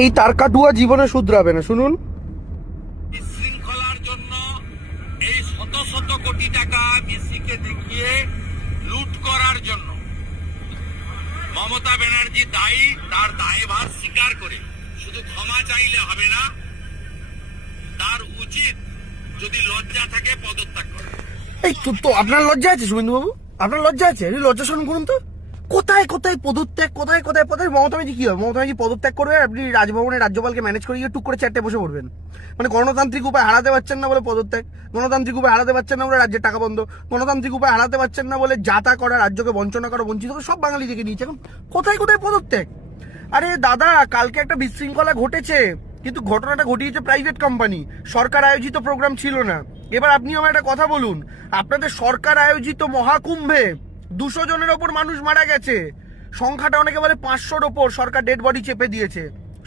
এই তার কাটুয়া জীবনে শুধরাবে না। শুনুন, বিশৃঙ্খলার জন্য এই শত শত কোটি টাকা মেসিকে দেখিয়ে লুট করার জন্য মমতা ব্যানার্জি দায়ী। তার দায়ভার স্বীকার করে শুধু ক্ষমা চাইলে হবে না, তার উচিত যদি লজ্জা থাকে পদত্যাগ করা। এই তো আপনার লজ্জা আছে শুভেন্দু বাবু? আপনার লজ্জা আছে? লজ্জা শরম করুন তো। কোথায় কোথায় পদত্যাগ, কোথায় কোথায় পদত্যাগ। মমতা ব্যানার্জি কি হবে? মমতা ব্যানার্জি পদত্যাগ করবে, আপনি রাজভবনে রাজ্যপালকে ম্যানেজ করে গিয়ে টুক করে চারটে বসে পড়বেন। মানে গণতান্ত্রিক উপায় হারাতে পারছেন না বলে পদত্যাগ, গণতান্ত্রিক উপায় হারাতে পারছেন না বলে রাজ্যের টাকা বন্ধ, গণতান্ত্রিক উপায় হারাতে পারছেন না বলে যাতা করা, রাজ্যকে বঞ্চনা করা, বঞ্চিত করে সব বাঙালি থেকে নিয়েছে। এখন কোথায় কোথায় পদত্যাগ? আরে দাদা, কালকে একটা বিশৃঙ্খলা ঘটেছে, কিন্তু ঘটনাটা ঘটিয়েছে প্রাইভেট কোম্পানি, সরকার আয়োজিত প্রোগ্রাম ছিল না। এবার আপনি আমার একটা কথা বলুন, আপনাদের সরকার আয়োজিত মহাকুম্ভে 200 জনের ওপর মানুষ মারা গেছে, সংখ্যাটা অনেকে বলে 500-র ওপর, সরকার ডেড বডি চেপে দিয়েছে।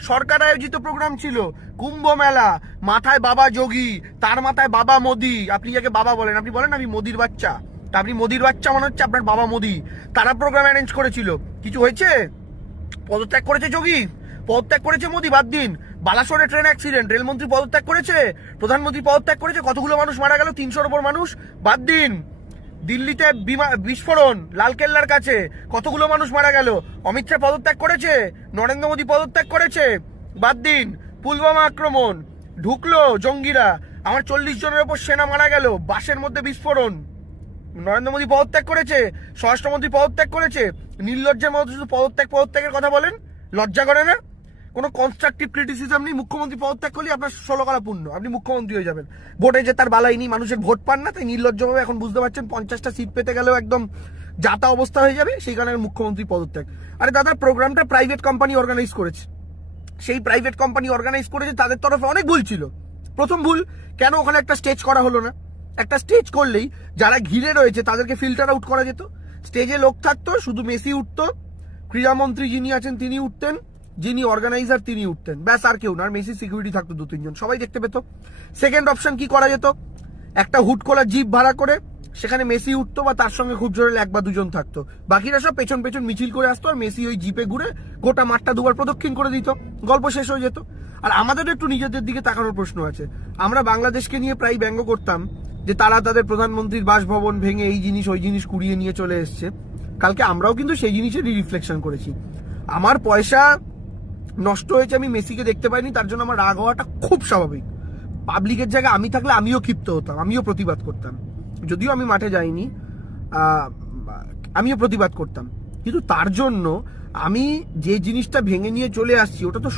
সরকার আয়োজিত প্রোগ্রাম ছিল, কুম্ভ মেলা, মাথায় বাবা যোগী, তার মাথায় বাবা মোদি। আপনি যাকে বাবা বলেন, আপনি বলেন আমি মোদির বাচ্চা, তা আপনি মোদির বাচ্চা মনে হচ্ছে আপনার বাবা মোদি। তারা প্রোগ্রাম অ্যারেঞ্জ করেছিল, কিছু হয়েছে? পদত্যাগ করেছে যোগী, পদত্যাগ করেছে মোদি, বাদ দিন। বালাসোরে ট্রেন অ্যাক্সিডেন্ট, রেলমন্ত্রী পদত্যাগ করেছে, প্রধানমন্ত্রী পদত্যাগ করেছে, কতগুলো মানুষ মারা গেল, 300-র ওপর মানুষ, বাদ দিন। দিল্লিতে বিস্ফোরণ লালকেল্লার কাছে, কতগুলো মানুষ মারা গেল, অমিত শাহ পদত্যাগ করেছে, নরেন্দ্র মোদী পদত্যাগ করেছে, বাদ দিন। পুলওয়ামা আক্রমণ, ঢুকলো জঙ্গিরা, আমার 40 জনের ওপর সেনা মারা গেল, বাসের মধ্যে বিস্ফোরণ, নরেন্দ্র মোদী পদত্যাগ করেছে, স্বরাষ্ট্রমন্ত্রী পদত্যাগ করেছে। নির্লজ্জের মতো শুধু পদত্যাগের কথা বলেন, লজ্জা করে না? কোনো কনস্ট্রাকটিভ ক্রিটিসিজম নেই। মুখ্যমন্ত্রী পদত্যাগ করলে আপনার 16 করা পূর্ণ, আপনি মুখ্যমন্ত্রী হয়ে যাবেন। ভোটে যে তার বালাই নেই, মানুষের ভোট পান না, তাই নির্লজ্জভাবে এখন বুঝতে পারছেন 50টা সিট পেতে গেলেও একদম যাতা অবস্থা হয়ে যাবে, সেই কারণে মুখ্যমন্ত্রী পদত্যাগ। আরে দাদা, প্রোগ্রামটা প্রাইভেট কোম্পানি অর্গানাইজ করেছে, সেই প্রাইভেট কোম্পানি অর্গানাইজ করেছে, তাদের তরফে অনেক ভুল ছিল। প্রথম ভুল, কেন ওখানে একটা স্টেজ করা হলো না? একটা স্টেজ করলেই যারা ঘিরে রয়েছে তাদেরকে ফিল্টার আউট করা যেত। স্টেজে লোক থাকতো, শুধু মেসি উঠতো, ক্রীড়ামন্ত্রী যিনি আছেন তিনি উঠতেন, যিনি অর্গানাইজার তিনি উঠতেন, ব্যাস, আর কেউ না। আর মেসি সিকিউরিটি থাকতো 2-3 জন, সবাই দেখতে পেত। সেকেন্ড অপশন কি করা যেত? একটা হুট খোলা জিপ ভাড়া করে সেখানে মেসি উঠতো, বা তার সঙ্গে খুব জোরে 1 বা 2 জন থাকতো, বাকিরা সব পেছন পেছন মিছিল করে আসতো, আর মেসি ওই জিপে ঘুরে গোটা মাঠটা দুবার প্রদক্ষিণ করে দিত, গল্প শেষ হয়ে যেত। আর আমাদেরও একটু নিজেদের দিকে তাকানোর প্রশ্ন আছে। আমরা বাংলাদেশকে নিয়ে প্রায় ব্যঙ্গ করতাম যে তারা তাদের প্রধানমন্ত্রীর বাসভবন ভেঙে এই জিনিস ওই জিনিস কুড়িয়ে নিয়ে চলে এসছে। কালকে আমরাও কিন্তু সেই জিনিসেরই রিফ্লেকশন করেছি। আমার পয়সা নষ্ট হয়েছে, আমি মেসিকে দেখতে পাইনি, তার জন্য আমার রাগ হওয়াটা খুব স্বাভাবিক। পাবলিকের জায়গায় আমি থাকলে আমিও ক্ষিপ্ত হতাম, আমিও প্রতিবাদ করতাম। যদিও আমি মাঠে যাইনি, আমিও প্রতিবাদ করতাম, কিন্তু তার জন্য আমি যে জিনিসটা ভেঙে নিয়ে চলে আসছি ওটা তো